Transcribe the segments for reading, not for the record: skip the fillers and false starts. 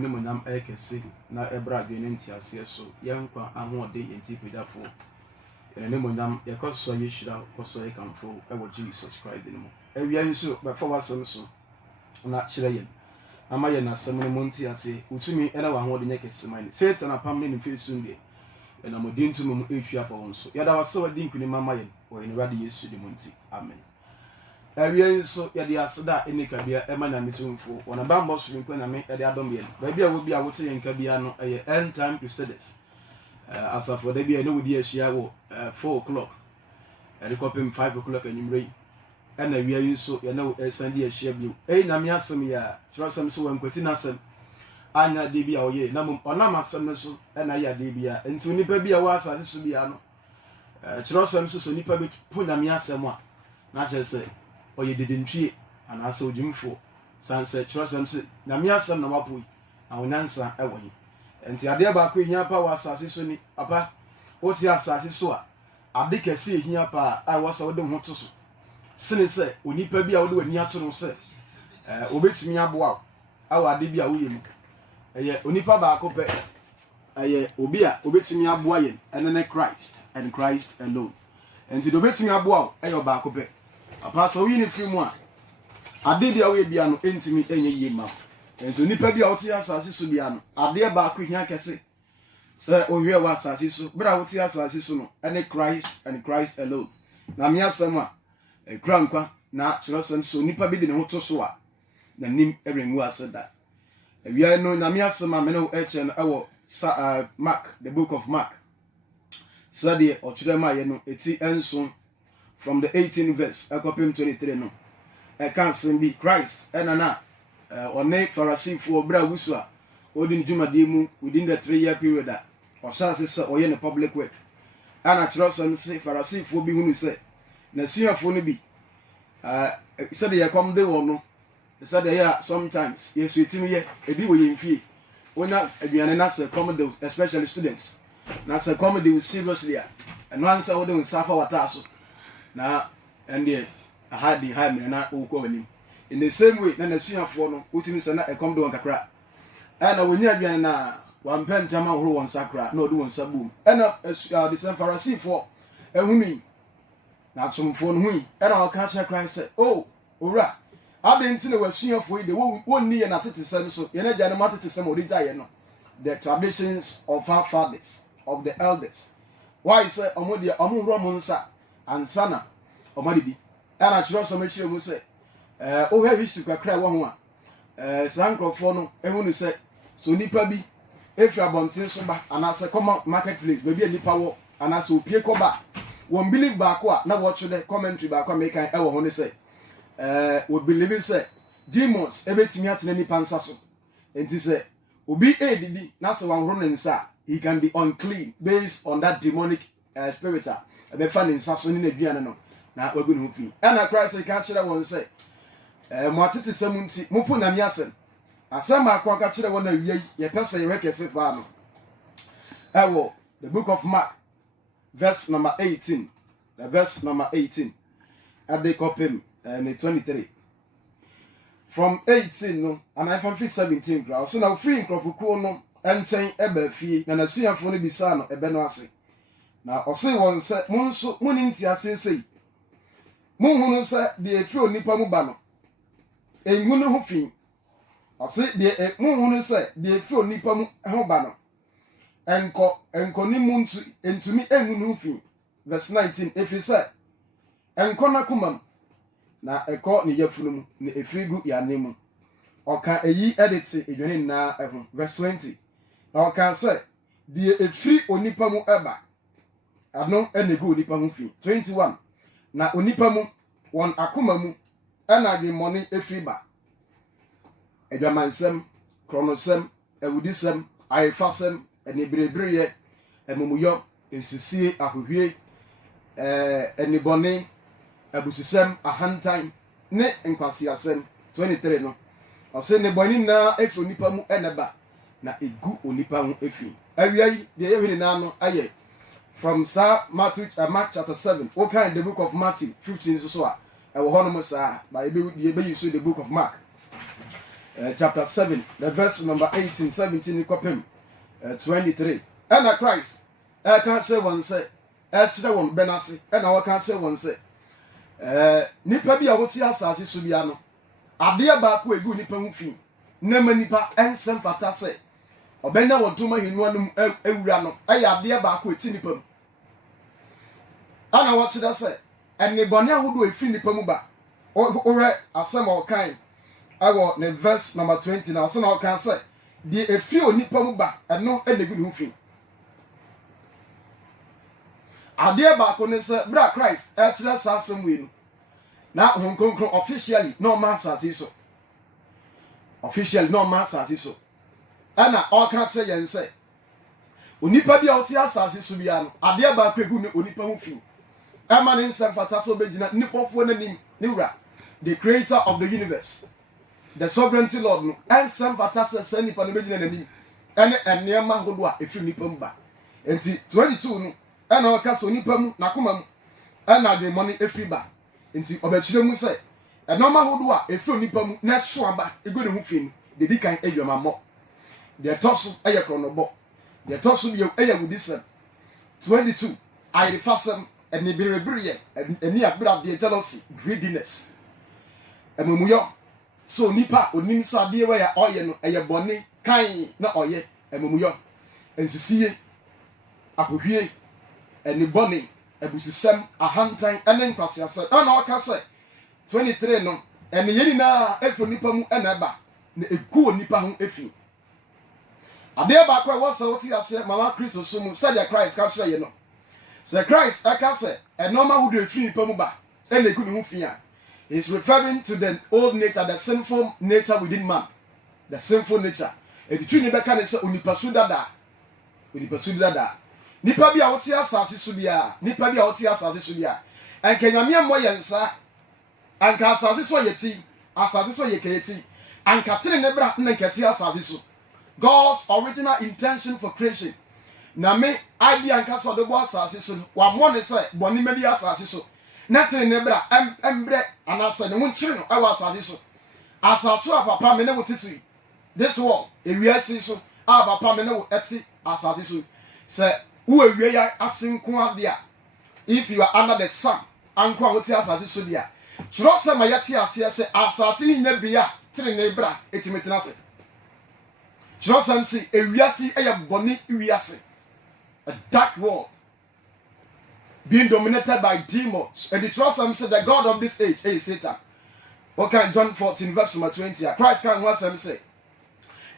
ne monam ekese na ebra adwene ntiase so yenkwa ahode yentipedafo ne monam yekoso yeshira koso yekamfo ewo Jesus Christ ne mo ewia nso before wasem so na kire yen ama ye na sem ne montiase utumi ena wa ahode nyekese man Satan apam ne nfesu ndie na modin tumum ehwia for won so yada wase wadi nkuni mama yen wo ene wade Yesu de monti amen. Ewia nso yade aseda enika bia ema na metumfo wona bambo so nkwa na me yade adom yen ba bia wo bia wote yen ka bia no eye end time crusaders asafo da bia no wodi ahia wo 4 o'clock helicopter 5 o'clock anyumre ena wia nso ye na esandi ahia bio na me asem ya trosem so wankwati na asem anya de bia oye na mum onam asem so ena ya de bia enti nipa bia wa asase so bia no trosem so nipa be ponya me asem a na chese oye dedentwie anasa ojimfo sanse trosem se na me asem na wapoi na wonansa ewoyi enti ade ba ko hia pa wasase so ni papa oti asase so a ade kese hia pa a wasa wode ho to so sene se onipa bia wode wani ato no se obetimi aboa awa ade bia wo yemu eye onipa ba ko pe eye obi a obetimi aboa yen enene Christ and Christ alone enti do betimi aboa eye ba ko pe papa so wi ni fimu a ade bia wo bia no entimi enye yema enti onipa bia wo ti asase so bia no ade ba ko hia kese se ohwe wa asase so bra wo ti asase so no ene Christ and Christ alone na me asem a krankwa na chirosem so onipa bi de ne ho to so a na nim erenwu aseda ewia no na me asem a me no eche no ewo Mark, the book of Mark study o chirema ye no eti enso from the 18th verse akopem 23 no can be Christ enana one Pharisee for bra wusu a odin jumade mu within the 3-year period a o chance say o ye no public work ana chirosem say Pharisee for bi hunu say na suafo no bi said ye come dey won no said ya sometimes yes wetimi ye ebi wo ye mfie wona aduane na say come dey especially students na say come dey seriously and once I would suffer wataso na and there I had the high me na o ko ani in the same way na suafo no wetimi say na e come dey won kakra and woni aduane na wan pentama horo won sakra na odi won sabum and the same Pharisee for ehunu na tumfo no hui era o ka cha Christ say oh ora adenti na wasuafo ide wonni ye na tetesem so ye na jane matetesem orija ye no the traditions of our fathers of the elders why say omode omuro mo nsa ansana omade bi era chiro so mechire mu say o ha history kakra wo ho a sankrofo no ehunu say so nipa bi efi abonten so ba anase come marketplace be nipa wo anase opie ko ba won believe back na watch the commentary back make an ewo ho ne say we believe say demons ebetimi atena nipa nsa so enti say obi edidi na say wan horo ne nsa he can be unclean based on that demonic spirit ebe fa ne nsa so ni na duane no na wagu ne hopi ana Christ ka kire won say mo atete sam nti mo pu na mi asem asem akwa ka kire won na wiye ye pese ye wekese fa no ewo the book of Mark verse number 18. The verse number 18. At the copy and 23. From 18 no, and I from 17 crowd. So now free in Krofuko no, and saying ebe fee, and a senior phone be son of Ebenwasi. Now, or say one say, Munso, Munintia say, Munhunu say, the true Nipamubano. A Munu Hofi. Or say, the Munhunu say, the true Nipamu Hobano. Enko ni muntu entumi enhunufi verse 19 if he say enko na kumam na eko ni yafunumu na efrigu ya nemu oka eyi edit edwene na ehun verse 20 na oka say die efri onipa mu eba ano enegu onipa mu fi 21 na onipa mu won akoma mu ena de money efri ba edwamansem kronosem ewudisem ayefasem eni brebreye emumuyo ensisie ahohwie eni bone abusisem ahantan ne nkwasiasem 23 no o se ne bone na efi onipa mu eneba na egu onipa hu efi awiai de yehini na no aye from Mark chapter 7 o kan the book of Matthew 15 so a e wo hono mo sa ba ebe use the book of Mark chapter 7, the verse number 18, 17, 23. And Christ, I can't say one say, actually one benasi, and I can't say one say, nipa bi a woti asase so bia no, ade ba ko egu nipa hu fi, nema nipa ensem fata se, obenya wodoma hinu anum ewura no, aya ade ba ko eti nipa mu. Ana woti da se, enne bone ahodo efi nipa mu ba, ore asem o kan awo ne verse number 20 na so na o kan say die efi onipa mu ba eno enegu ne hu fi ade ba ko ne say bra Christ e kire sa asem we no na honkonkron officially no man sase so officially no man sase so ana o kan say yen say onipa bia oti asase so bia no ade ba ko egu ne onipa hu fi e ma ne nsem fata so begina nipofo nanim ne wura the creator of the universe, the sovereignty Lord no and some fatasa send nipa no begina nani ene enema hodo a efi nipa mu ba enti 22 no ena o ka so nipa mu nakoma mu ena de money efi ba enti obachire mu se enoma hodo a efi nipa mu na so aba ego ne hu fi no de dikan edwama mo de toso eye kronobo de toso bi eye wudisem 22 I fasem eni birebire eni abra de jealousy greediness emumuyo so nipa onim sade we ya oye no eye bone kan na oye emumuyo ensisiye akohwie eni bone ebusisem ahantan ene nkwase ase na oka se 23 no eni yeni na efo nipa mu na eba na egu nipa ho efi ade ba kwa wo se oti ase mama Kristo so mu said Christ ka hye ye no so Christ aka se enoma hu do efi nipa mu ba ene egu ne ho fi a is referring to the old nature, the sinful nature within man. The sinful nature. And the tree can say unipasuda da. Unipasuda da. Nipa bi a woti asase so bia, nipa bi a woti asase so bia. En kenyame mo yensa. Anka asase so yeti, asase so yeketi. Anka tene ne bra na nketi asase so. God's original intention for creation. Na me idea anka so de bo asase so. Wa mo ne say boni me bi asase so. Nothing nebra embre anasa ne wonchire no awa asase so asaso a papa me ne wotisi this wall ewiase so a papa me ne wo eti asase so se wo ewie ya asenko ade a if you are under the sun anko a woti asase so dia chiro se ma yati ase se asase ni na bia tire nebra etimetina se chiro se si ewiase eya boni ewiase a dark world being dominated by demons. And the trust said the God of this age, hey Satan. Okay, John 14, verse number 20. Christ can once say,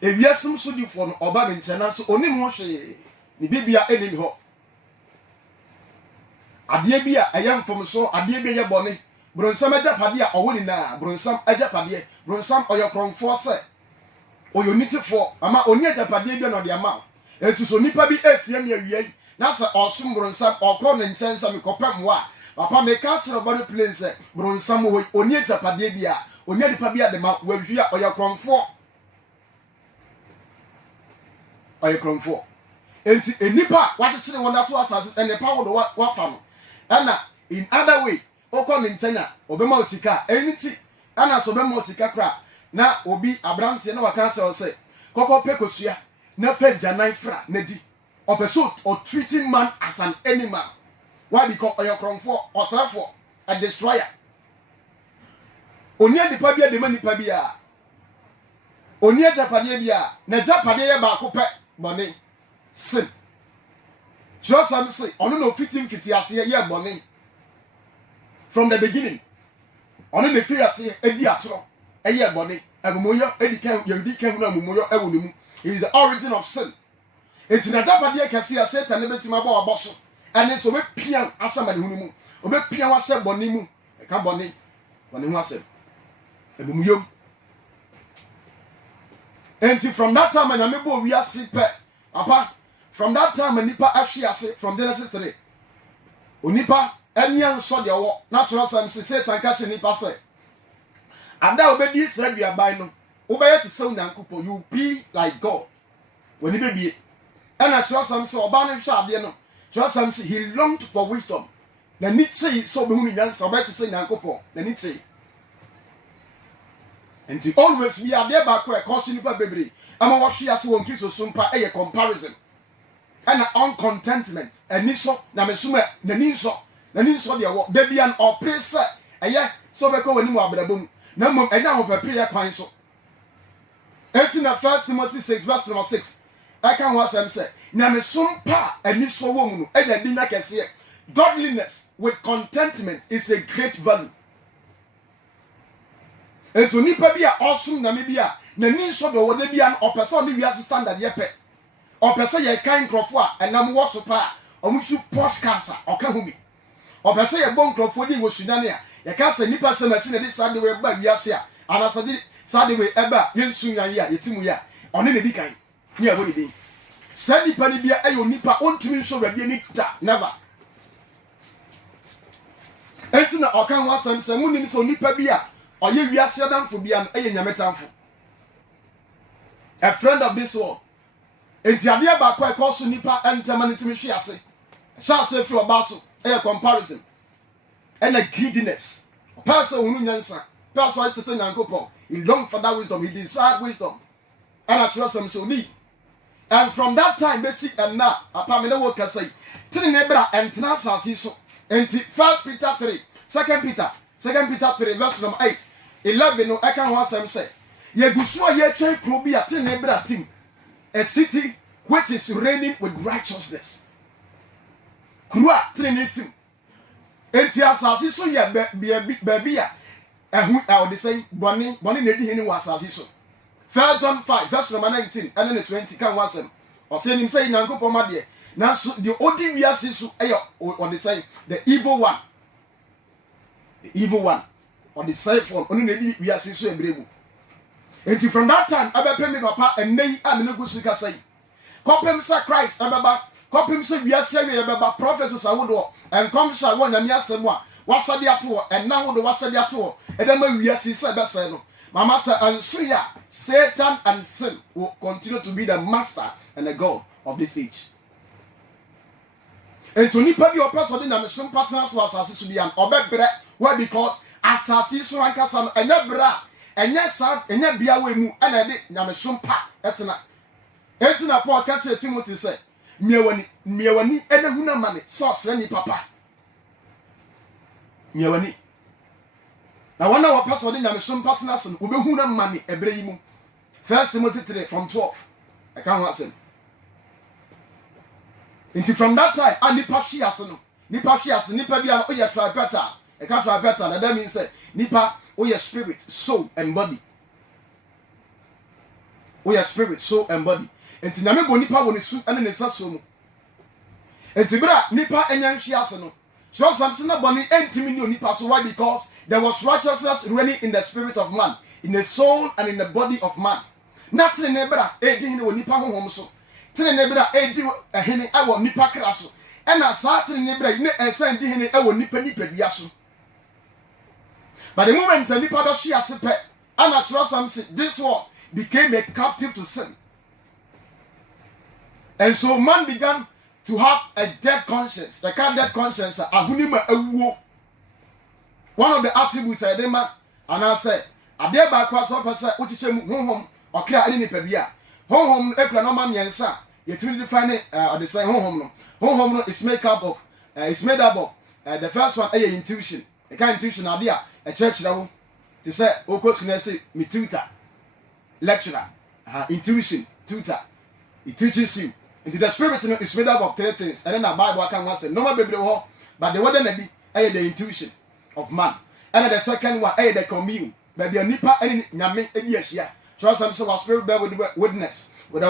if yes, some should you for Obama in China, so only Moshe, the baby are any ho. Adiabia, a young from so, Adiabia bonnet, Bronsam Ajapadia, or winning now, Bronsam Ajapadia, Bronsam or your crown force, or you need it for Ama only Ajapadia on the amount. And to so nipa be 8 years. Na se osum bronsam okọ ne nkyɛnsa me kopam wa papa me ka kyerɛ body plane sɛ bronsam ho oni japade bia oni adipa bia de ma wahwi a ɔyɛ kromfo enti enipa wakyere wɔn ato asase enipa wo do wa fa no ɛna in other way okɔ ne nkyɛnya obɛma osika eniti ɛna so obɛma osika kra na obi abrante na waka kyerɛ sɛ kɔkɔ pekosua na fa gyanan fra na di or treating man as an animal. Why? Because your cromfo or self a destroyer. Onia di pabia de mani pabia. Onia japadia bia. Na japadia ba ko pe bone. Sin. Just some say ono no fitting ase ye bone. From the beginning. Ono the fear ase edi atro. Eye bone. Agumoyo edi kan yedi kan na mumoyo ewo ne mu. It is the origin of sin. Enti na dabade kase a Satan ne betima ba oboso ene so we pian asama ne hunu mu obe pian wa se boni mu e ka boni woni hu asem ebumuyom enti from that time na me bo wi ase pe papa from that time nipa ahwe ase from Genesis 3 onipa enian so de wo natural sam se Satan ka che nipa se ada obedi se duaban no obeye te se unyankopo you be like God when you be and I trust some so ban hwade no trust some he longed for wisdom na ni say so be hu nyan so be te say nyankopon na ni say nti always we are there back where cause nipa bebre ama wo hwe ase won Kristo so mpa eye comparison and uncontentment ani so na mesuma nani so de wo da bia oppress eye so be ko wani mu abrabom na mom enya ho papire kwan so eti na 1 Timothy 6 verse number 6 aka ho asem say na mesumpa ani so wo mu no enya di na kese godliness with contentment is a great value. Eto nipa bia awesome na me bia na ni so do wo na bia no opese on wi standard ye pe opese ye kan krofo a enam wo so pa omusu post cancer oka hu bi opese ye bon krofo di wo sunane a ye ka se nipa se machine na di sade we ba wi ase a anasa di sade we eba ye nsunan ye a yetimu ye a one na di kan ni abo ni bi sa nipa ni bia ayo nipa ontimi so ba bia ni ta never etina oka ho asem se mu nim so nipa bia oye wiase adamfo bia no eye nyametamfo a friend of this world enti ade ba kwa ko so nipa entama nitimi hwe ase sha se fi oba so eye comparison and a greediness person who nyansa person to say nyankopon he long for that wisdom, he desired wisdom and I trust him so need. And from that time basic and now apa me no work say tini nebra entna asase so enti 1 Peter 3 2 Peter 3 verse number 8 11 no aka ho asem say ye gusu ye twa kro bi ate ne bra tim a city which is reigning with righteousness kro a trinity enti asase so ye ba bia ehu I would say boni na di hini wa asase so 1 John 5 verse number 19 and then 20 kan wasem o say nim say nyankopon ma de na so the odi wiase so on the say the evil one on the side for onu na di wiase so ebrebu enti from that time abepe me papa enei a me no gusu ka say kopem sa Christ ababa kopem so wiase we ababa prophets awodo and come shall one na asem a wasade ato and na wodo wasade ato edema wiase say be say no mama say anso ya Satan and sin will continue to be the master and the god of this age. And to nipa bi opperson na me som partners was asase so bi an obebre why because asase so anka sam enya bra enya sa enya bia we mu ana de na me som pa etina Paul ka che Timothy say miewani ene huna mane source ni papa miewani na wana wa person na me som partners no obehuna mane ebre yi mu 1 Timothy 3 from 12 I can't answer. Until from that time, and nipa bia o ye try better. I can't try better. That means say nipa o ye spirit, soul and body. O ye spirit, soul and body. Until na me go nipa woni su ene ne saso mu. Until bra nipa enyan hwe ase no. So something na body entimi ni nipa so why because there was righteousness reigning in the spirit of man, in the soul and in the body of man. Nothing nebra e di ni woni nipa honhom so. Tene nebra edi ehene awo nipa kra so ena saa tene nebra ne ensan di hene awo nipa bia so but the moment nipa do hwe ase pe ana trust am say this world became a captive to sin, and so man began to have a dead conscience. The kind of dead conscience ahunima awuo, one of the attributes I dem and I say ade ba kwa so pese uchiche mu honhom okra ani nipa bia honhom ekra no ma miensa yetimi define the say honhom no is made up of the first one intuition. The kind intuition ade a church level to say o coach na say me tutor lecturer intuition tutor, it teaches you into the spirit is made up of three things and then the Bible can say no more bebre ho but the word na di the intuition of man and then the second one the commune but the nipa any nyame edi ahia. So some say our spirit bear witness with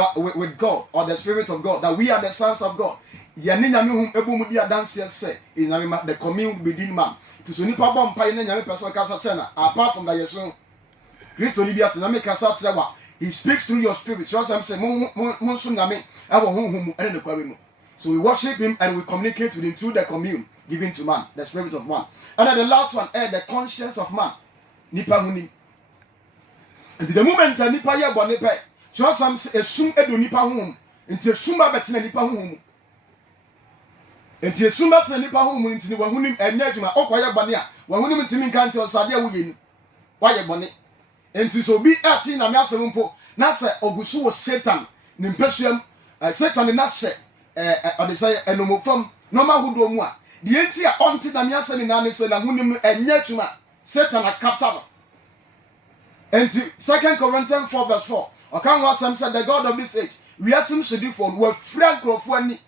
God or the spirit of God that we are the sons of God. Yani nyame hum ebu mu dia dance say in the commune within man. To so nipa bom pa ina nyame person kasa chena apart from that yeso Christ only bias na make kasa chena he speaks through your spirit. So some say mun so nyame awo honhum ene ne kwawe mu. So we worship him and we communicate with him through the commune given to man, the spirit of man. And then the last one the conscience of man. Nipa huni. And the moment nipa ye bone pe so some esum edo nipa hom nti esum ba betena nipa hom nti esum ba betena nipa hom nti ni wahunim enya adwuma okoye bone a wahunim ntimi nka nti osade a woye ni waye bone enti so bi ati na me asem mpo na se ogusu wo Satan ne mpasuam Satan na hye odesay enomofam no ma hodo mu a de enti a onti na me asem na ne se na hunim enya tuma Satan akata no enti 2 Corinthians 4 verse 4 okan wa sam said the God of this age we asem shedi for we fra krofo ani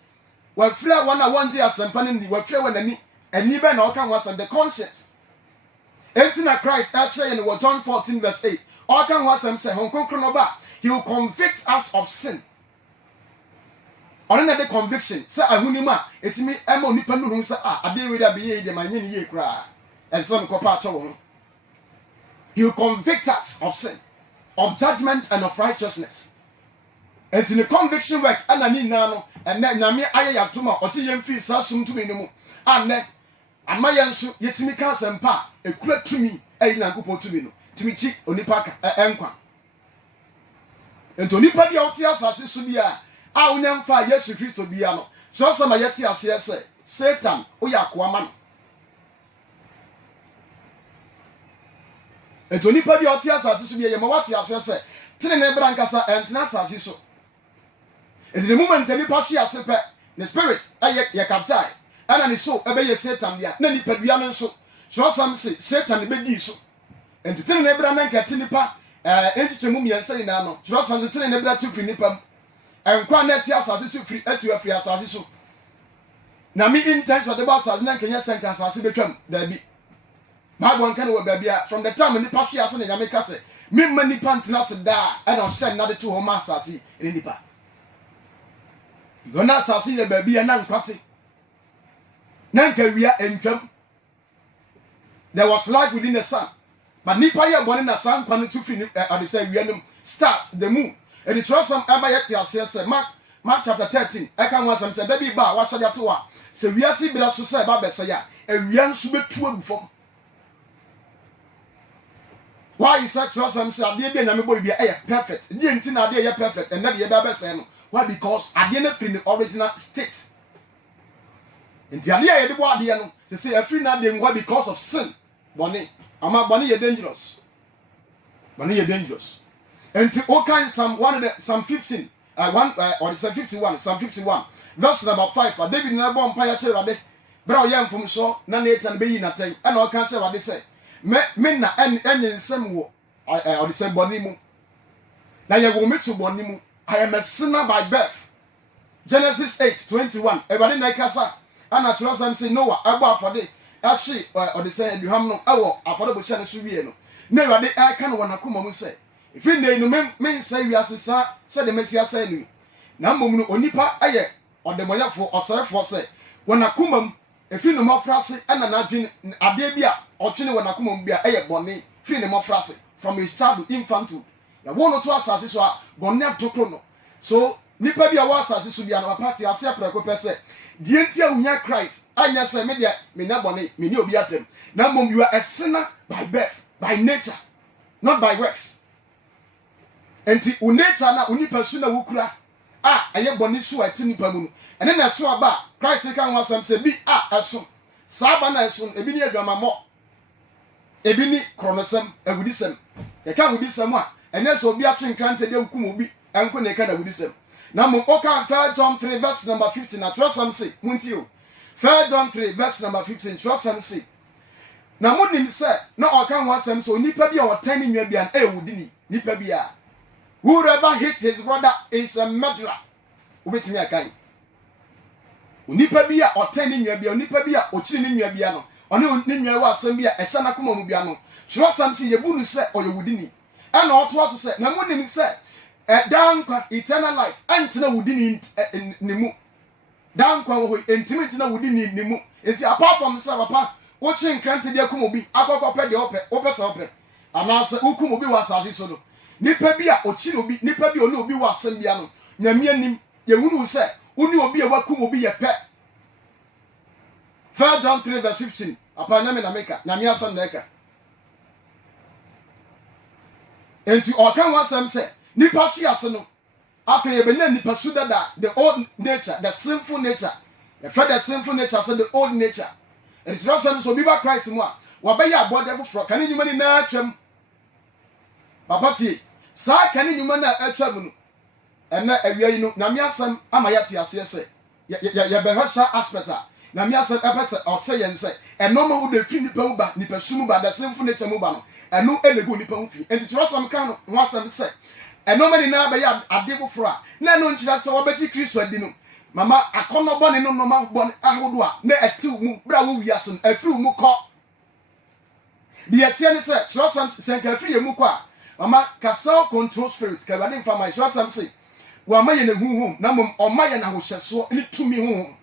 we fra one a wonji asempa ni we fra wanani ani be na okan wa sam the conscience enti na Christ actually in John 14 verse 8 okan wa sam say hon konkro no ba he will convict us of sin on the conviction say ahunima etimi ema onipa nu hu say ade we da be ye de manye ni ye kra and some ko pa cho wo he will convict us of sin, of judgment and of righteousness. And in the conviction work anani nano and then nyame ayaya tuma oti yemfi sa sum tumi no mu anne amayansu yetimi ka sempa ekura tumi ayi nyankopon tumi no tumi chi onipa ka enkwa ento onipa dia oti asase so bia a onyamfa Yesu Kristo bia no so sama yeti ase se Satan oyakoa ma no ento nipa bi oti asase so bi ye ma wati ase se tene na ebra nkasa entena asase so enti the moment nipa hwe ase pe the spirit ye kaptai ana ni so ebe ye Satan bia na nipa bia no so so sam se Satan be di so enti tene na ebra na nkati nipa enti mu miensa ni na no so sam tene na ebra tu fri nipa enkwa na ti asase tu fri atu afri asase so na mi intention de ba asase na nkenya senka asase betwam da bi Bible kan we babia from the time nipa hwe ase na nyame ka se memma nipa ntena se da and on send na de to home asase ni nipa gona asase ye babia na nkwate na nkawia entwam there was life within the sun but nipa ye bone na san kwa no to fi ade say wianum stars the moon and it was some ever yet ase say Mark chapter 13 I can want some say da bi ba wa hye de to a se wiase bira so say ba be say ya awia nso betu agufom. Why is such awesome? Say, "Ade be na me boy be perfect." The enti na ade perfect, and that ye be say no. Why? Because ade na free the original state. Enti ade ye de boy ade no. They say free na dem why because of sin. Boni, ama boni ye dangerous. Boni ye dangerous. Enti o kind Psalm 15, or Psalm 51, Psalm 51, verse number 5. David na bo mpa ya chere ade. Bra o ye mfom so na na etan be yi na ten. And o kan say ade say me na enye nsem wo the same body mu na ye wo metu body mu I am a sinner by birth. Genesis 8:21 everybody na kasa ana tro sam say Noah abo afode ahye or the same Abraham no awo afode bo chane so wie no na everybody I kan wona koma mu say if ne no me say wi asesa say the mesia say ni na mmom no onipa aye odemoyafo osarefo say wona koma mu efi no mafrase ana na adwen ade bia otwene wona koma mu bia eye bone fi ne mafrase from his childhood infanthood ya wono to asase so a bone atokro no so nipa bia wa asase so bia na party ase aprako pese die ntia unya Christ anya say me dia me nya bone me ni obi atem na mom you are a sinner by birth by nature not by works enti unature na unipa su na wukura aye bone so ati nipa mu no ene na so aba Christ kan wasam se bi aso saba na eso ebi ni adwamamo ebi ni kronosem awudisem ye kan wudisem a ene so obi atwen krante de hukum obi enko ne ka da wudisem na mo oka 3 John 3 verse number 15 na trust am say munti o 3 John 3 verse number 15 trust am say na mo nim se na oka wasam so nipa bi a wotan ni nwa bi an ewudini nipa bi a whoever hit his brother is a murderer obetimi akan onipa bi a otan ni nwa bi onipa bi a ochiri ni nwa bi no one ni nwa wa asem bi a ehya na koma mu bi no trust am say yebunu se oyewudini ana oto aso se na mo nim se dankwa eternal life antina wudini ni mu dankwa wo entimi tina wudini ni mu enti apart from say papa wo twen krante de akoma obi akoko pe de ope se ope ana se ukuma obi wa asase so no nipa bi a ochiri obi nipa bi oni obi wa asem bi no nyame anim yehunu se oni obi a wakuma obi ye pe 3 John 3 verse 15 apa na me na meka na me asem na eka enti okan wasem se nipa fi ase no afa ye benya nipa su dada the old nature the sinful nature the sinful nature say the old nature and trust am so be ba Christ mu a wa be ya body for kan nyuma ni na atwam papa tie saa kane nyuma na atwa mu no ɛna awia yi no na me asɛm ama yɛte aseɛ sɛ yɛ bɛhwɛ saa aspect a na me asɛm ɛpɛ sɛ ɔkyerɛ yɛn sɛ ɛnɔma wo de fi nipa mu ba nipa su mu ba the sinful nature mu ba no ɛno ɛlegu nipa ho fi enti kyerɛsɛm ka no ho asɛm sɛ ɛnɔma nyinaa bɛyɛ ade foforɔ a na ɛno nkyerɛ sɛ wɔbɛgye kristo adi no mama akɔnɔ bɔne no nɔma bɔne ahodoɔ a na ɛtew mu bere a wo wiase no afiri mu kɔ deɛ ɛteɛ ne sɛ kyerɛsɛm sɛ nka afiri yɛ mu kɔ a mama ka self control spirit ka awurade mfa ma kyerɛsɛm sɛ wɔama yɛ ne huhum na mmom ɔma yɛ n'ahohyɛsoɔ ne tumi huhum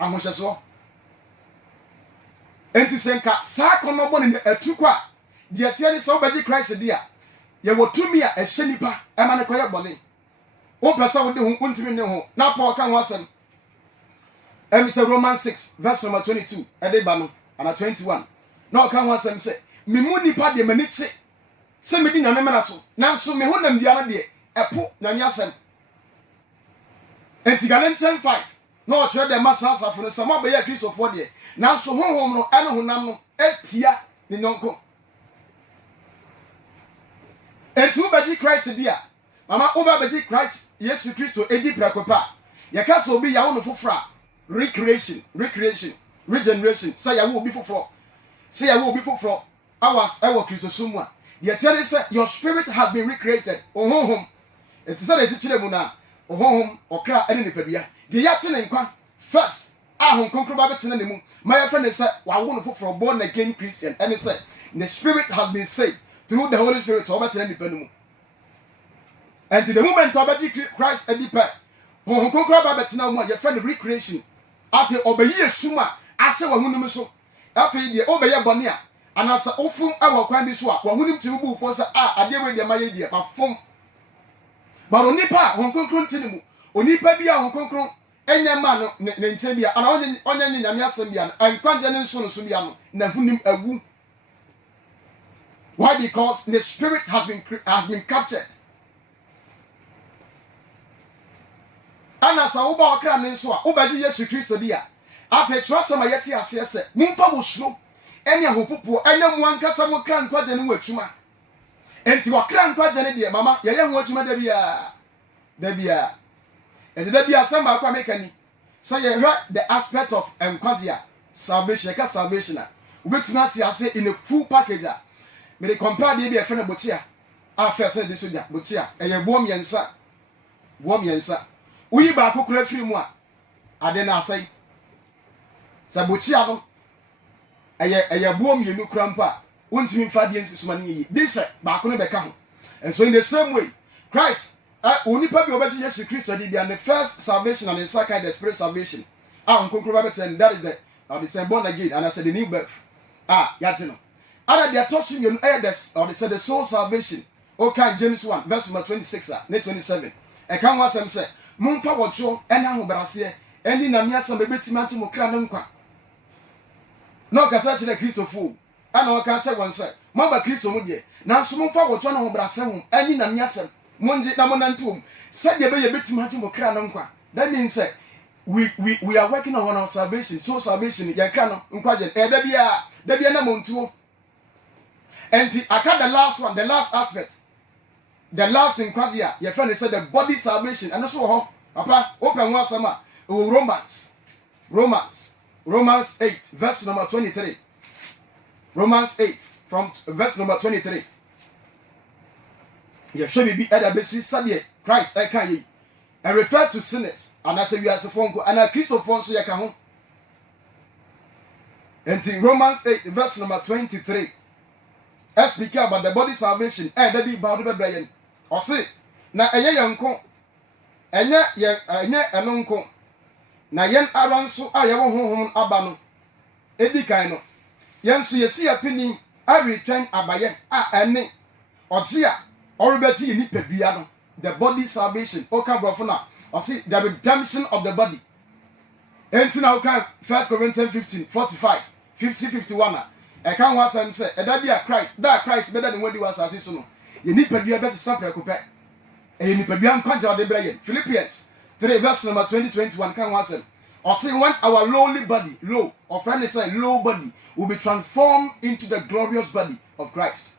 ahohyɛsoɔ enti sɛ nka saa akɔnɔ bɔne no atu kɔ a deɛ ɛteɛ ne sɛ wobɛgye Christ di a yɛwɔ tumi a ɛhyɛ nipa ɛma ne kɔyɛ bɔne wopɛ sɛ wode ho wontumi ne ho na Paul ka ho asɛm ɛmi sɛ Romans 6 verse number 22 ɛde ba no ana 21 na ɔka ho asɛm sɛ memu nipa deɛ m'ani kye sɛ medi nyame mmara so nanso me ho nam bia no deɛ ɛpo nyame asɛm enti Galatians 5 na ɔkyerɛ dɛ ma saa asafo no sɛ moabɛyɛ akristofoɔ deɛ nanso honhom no ɛne honam no atia ne nyɔnko enti wobɛgye Christ di a mama wobɛgye Christ Yesu Kristo edi prɛko pa yɛka sɛ obi yawo no foforɔ a regeneration sɛ yawo obi foforɔ sɛ yawo obi foforɔ awas ɛwɔ Kristo so mu a deɛ tiɛ ne sɛ your spirit has been recreated honhom enti sɛ de esi kyerɛ mu na honhom ɔkra ɛne nipadua deɛ yɛate ne nkwa first ahon konkro ba betena ne mu ma yɛfrɛ ne sɛ wawo no foforɔ born again Christian ɛne sɛ the spirit has been saved through the Holy Spirit ɔbɛtena nipa no mu and to the moment ɔbɛgye Christ adi pɛ honhom konkro ba betena mu a yɛfrɛ no recreation afei ɔbɛyi esum a ahyɛ wahunum so afei deɛ ɔbɛyɛ bɔne a anasa ofum awɔ kwan bi so a wahunum ti bu fo sɛ adeɛ wei deɛ ma yɛ deɛ ma fom but onipa a honhom konkro ntene mu onipa bi a honhom konkro enya ma no ne nkyɛn bi a ana ɔnya nyame asɛm bia no ankwagye ne nso no so bia no na hunim awu why because the spirit has been captured anasa wo ba okra ne nso a wo bagye Yesu Kristo di a afei trɔsɛm a yɛte aseɛ sɛ momfa wo suro ɛne ahopopo ɛne mu ankasa mo kra nkwagye ne watwuma enti wɔkra nkwagye ne deɛ mama yɛyɛ ho atwuma da bia ɛde da bia sɛm baako a meka ni sɛ yɛhwɛ the aspect of nkwagye a salvation ka salvation a wobɛtumi ate ase in a full package a mede compare deɛ bi ɛfɛ no bokyea a fɛ sɛ de so gya bokyea ɛyɛ boɔ mmiɛnsa woyi baako kora firi mu a ade na asɛe sɛ bokyea no ɛyɛ boɔ mmienu kora mpo a wontumi mfa deɛ nsisoma no yie de sɛ baako no bɛka ho and so in the same way Christ onipa bi obɛgye Yesu Kristo di bia the first salvation and the second the spirit salvation nkonkro ba beten that is the same born again and I said the new birth yate no ana the tosu you the soul salvation okay James 1 verse number 26 ne 27 e kan wasem say momfa wotwo ene ahobrase eni na me asem bebetima nto mo kra ne nkwa no kasa kire Kristo fu ana o ka che won say mo ba Kristo mu de na so momfa wotwo na ahobrase ho eni na me asem monji na monantum said the be betima nto mo kra ne nkwa that means we are working on our salvation so salvation ya kra no nkwa je da bia na montuo and the last one the last aspect the last inquadia your friend said the body salvation and also papa open one sama Romans 8 verse number 23 Romans 8 from verse number 23 you should be at a basic study Christ I can ye and refer to sinners and I say we are so phone and a Christopher so you can home and in Romans 8 verse number 23 let's speak about the body salvation that be about the brain or say na enye yanko enye enonko na yen aran so a yewo honhom aba no edi kan no yen so yesi apini a return abaye a ene oje a oribeti ni pabia no the body salvation oka brofo na or say the redemption of the body entina oka 1 Corinthians 15:45-50-51 I can't want to say, that be a Christ, better than what you was as so. You need to be a better sample compare. And you need to be unconscious of the brain. Philippians 3 verse number 20-21 can want to or say when our lowly body, low, or friendly say low body, will be transformed into the glorious body of Christ.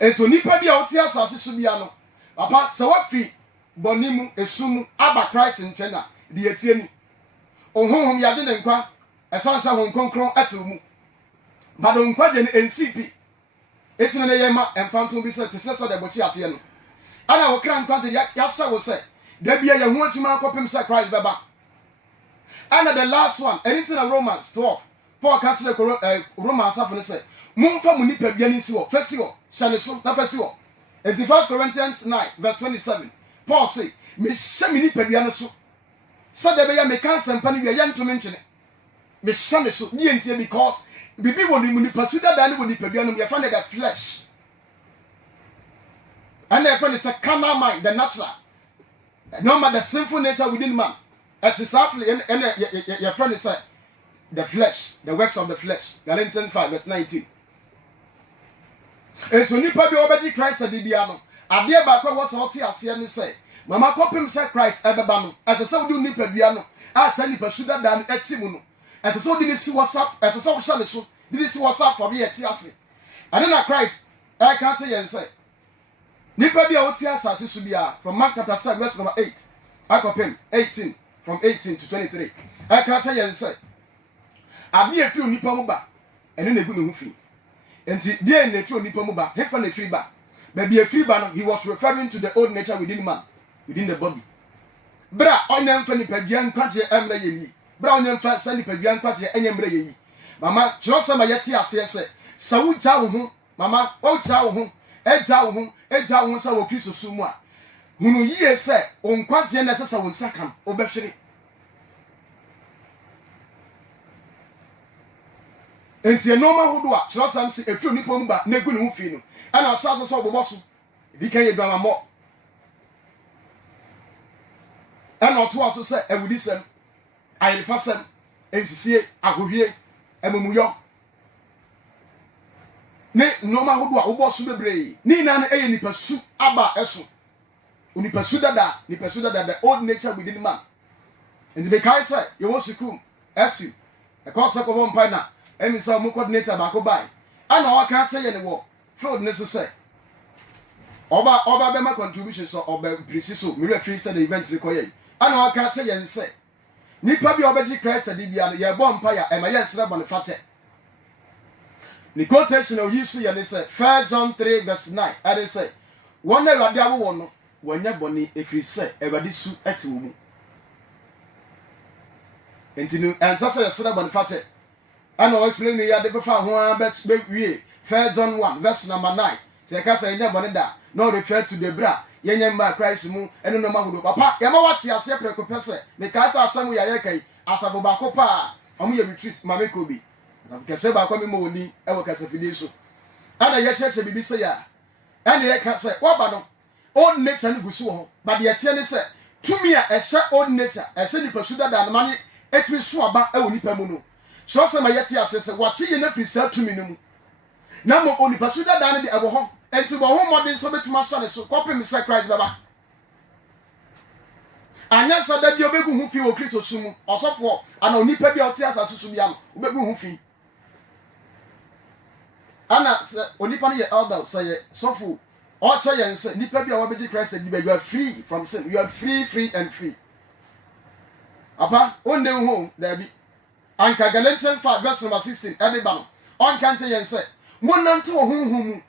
Eto nipa bi a wote asase so bia no papa se wafi bonimu esumu aba Christ nkyena de yatie ni ohonhom yade ne nkwa esansa hon konkron atew mu bado nkwa je ne NCP etina ne yema emfanto bi se tesesa de bochi ate no ana wo kra nkwa de ya sa wo se da bia ye ho atuma akopem se Christ beba ana the last one anything in Romans 12 Paul catch the Romans after say mumfa mu nipa bia ni si wo fesi wo shane so na fesi wo in 1 Corinthians 9 verse 27 Paul say me shame nipa bia no so so de be ya me kan sempa ni bia ya ntome ntwene me shame so bi entie because bibi woni mu nipa su da ni woni nipa bia no me fa na the flesh and the friend is a carnal mind the natural no matter the sinful nature within man as exactly and your friend is the flesh the works of the flesh Galatians 5 verse 19 eto nipa bi obeti Christ adibia no ade ba kwa wo so te ase ne say mama kopim say Christ ebeba no as say wo nipa bia no a say nipa suda dan etimu no as say wo di si WhatsApp as say wo share so di si WhatsApp for be eti ase ade na Christ I can't say yen say nipa bia wo te asase so bia from Mark chapter 7 verse number 8 akopim 18 from 18 to 23 I can't say yen say abi efi onipa mu ba ene na egu ne hu fi enti die na efi onipa mu ba hefa na efi ba but the efi ba no he was referring to the old nature within man within the body bra onya mfa nipa bia nkwaje emra yeyi bra onya mfa sa nipa bia nkwaje enyemra yeyi mama chirosema yeti ase ese sawu ja wo ho mama o ja wo ho eja wo ho sa wo Kristo sumu a hunu yiye se o nkwaje na sesa wo nsakam obehwere enti no ma hodo a chirosem se efi onipa mu ba na egu ne hu fi no ana asase so bobo so di kan ye dwama mo ana oto aso se ewudi sem ayelfa sem ensisie agohwie ememuyo ne no ma hodo a bobo so bebre ni na na eye nipa su aba eso onipa su dada the old nature within man and the kai say you want to esu e ko se ko bon pai na emi say mo coordinator ba ko bai ana o ka tell ye ne wo field ne so say oba be ma contribution so oba preach so me referee say the event rekoye ana o ka tell ye say nipa bi obaji Christ adi bia no ye bon pa ya e ma ye sere bon fa che ni quotation o yisu ye ne say 1 John 3 verse 9 and they say one Ewade awo no wanya boni efiri say Ewade su ati wo mu entinu ansa say sere bon fa che ana o explain me ya de fa ho a be wie 1 John 1 verse number 9 say ka say nya boni da no refer to the bra yenye mba Christ mu eno no mahudo papa ye ma wate ase preko pese me ka sa asam ya ye kai asabo ba ko pa omo ye retreat ma me ko bi ke se ba ko me mo oni e wo ka se fidi so ana ye cheche bibi se ya ana ye ka se wo ba no old nature ni gusu ho ba de ye tie ne se tumi a e hye old nature e se ni pasu da na ma ne etimi so aba e wo nipa mu no so se ma ye tie ase se wa chi ye na pisa tumi no mu na mo oni pasu da na de e wo ho enti bo ho modern so betuma sane so kopem se Christ baba anya sa da bi obegu hu fi wo Kristo sumu osofo ana onipa bi oti asase su bia no obegu hu fi ana se onipa no ye elder say sofo o che ye nse nipa bi a wo beji Christ di be you are free from sin you are free and free apa onde hu da bi anka Galatians 5 verse number 16 ede ba no on kan che ye nse monante wo hu mu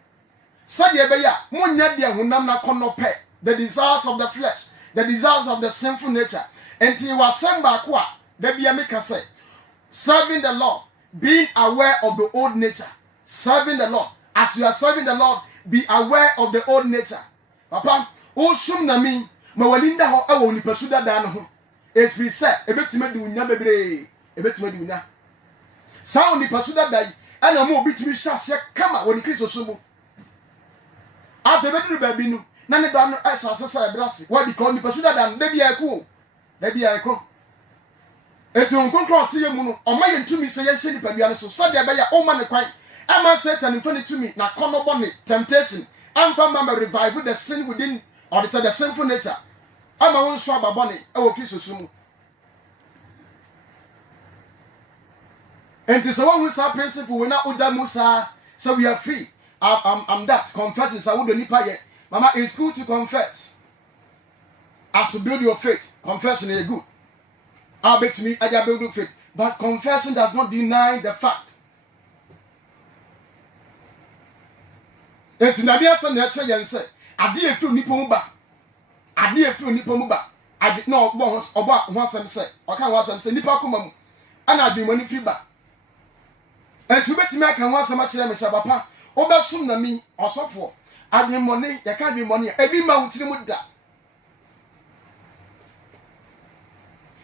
Sadia beya munya dia hunam na konope the desires of the flesh the desires of the sinful nature enti wasemba ko a da bia make say serving the Lord being aware of the old nature serving the Lord as you are serving the Lord be aware of the old nature papa o sum na mi ma walinda ho e wo nipa su dada no ho efiri se ebetime di unya bebre ebetime di unya sa o nipa su dada yi ana mo obitimi hyase kama woni Kristo so mu after bedru baby no na ne da no esa asesa ebrase why because ni pasuda dan da bia eko etu nkonkro tie mu no o ma ye ntumi se ye hye ni pabia no so so de be ya o ma ne kwan ama Satan mfa ne tumi na konobo ne temptation amfa ma revive the sin within or the sinful nature ama won so ababo ne e wo Kristo sumu enti so won sa principle we na oda musa so we are free I'm that. Confessing. So I would nipa yet. Mama, it's good to confess. As to build your faith. Confession is good. I'll bet me, I build your faith. But confession does not deny the fact. Enti na bia se na eche yen se ade efi nipa mu ba ade efi nipa mu ba ade na obo ho asem se oka ho asem se nipa koma mu ana ade mo ni fi ba enti betimi aka ho asem a kire me se papa obesum na mi osofo ade mo ni ye ka ade mo ni ebi ma wutiri mu da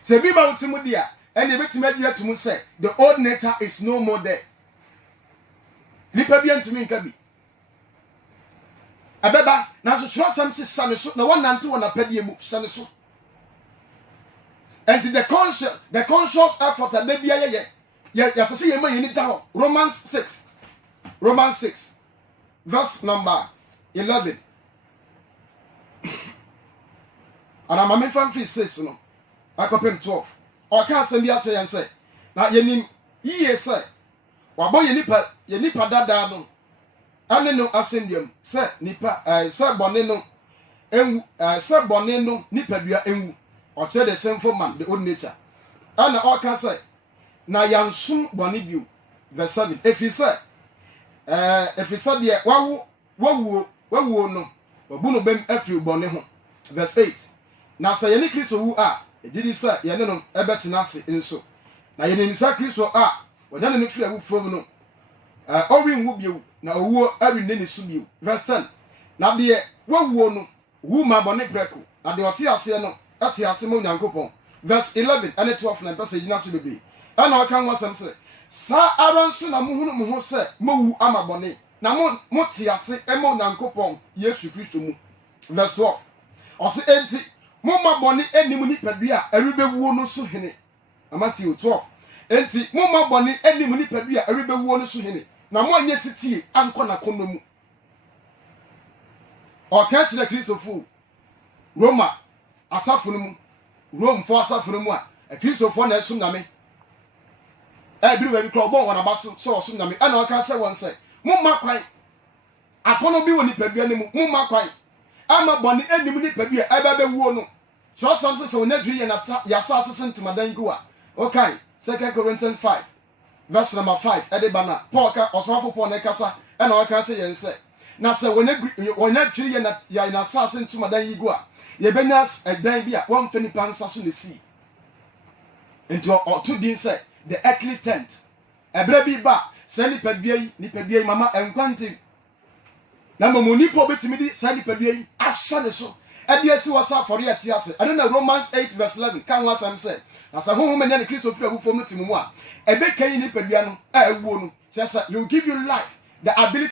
se bi ma wutiri mu dia ene betimi agia tumu se the old nature is no more there nipa bi antimi nka bi abeba na so sure some se sane so na wonante wona padie mu sane so and the conscious effort that be ya say ye man ni da ho Romans 6 verse number 11 ana mama fan fi 6 no akopem 12 o ka asem bi aso yen say na yenim yiye say wabo ye nipa dada no ane no asendiem se nipa se bone no enwu se bone no nipa bia enwu o chere the sinful man the old nature ana o ka say na yansum bone biu verse 7 if he say de wawu no wabu no bem afri bone ho verse 8 na say ye ni Kristo wu a ejidi say ye ne no ebetena ase nso na ye ni sa Kristo a wanya ne firi awu from no owin wu biu na owuo ari ne ne subio verse 10 na de wawuo no wu ma bone breko na de ote ase no ate ase mo nyankopon verse 11 and 12 na passage na so bebre ana o kan wasam se sa aranso na mo ho se mo wu ama bone na mo te ase e mo nyankopon Yesu Kristo mu verse 12 o se enti mo ma bone enim ni padua aribewuo no so hene Matthew 12 enti mo ma bone enim ni padua aribewuo no so hene na mo anye sitie anko na kono mu o ka kire Kristofo Roma asafo no mu Rome fo asafo no mu a Kristofo na esum na me biru we kro bon wona baso so osum na me ana o ka kire won say mo ma kwan akono bi woni padua ne mu mo ma kwan ama bone enim ni padua eba bewuo no so something so na dwuye na ya sa asese ntomadan go a okay 2 Corinthians 5 verse number 5 edebana Paul ka oswafo Paul na kasa e na waka se yen se na se wonya twiri ye na ya na sase ntumadan yi go a ye benya edan bi a won fani pansa so na si enti o to din se the earthly tent ebra bi ba se ni padua yi mama enkwante na mamoni po betimi di se ni padua yi asha ne so e dia si wasa for ye tiase and na Romans 8 verse 11 kan wasam se asa ho menya ne Kristo fira wufo mu timu mu a ebe kan ni padua no a ewuo no say you give you life the ability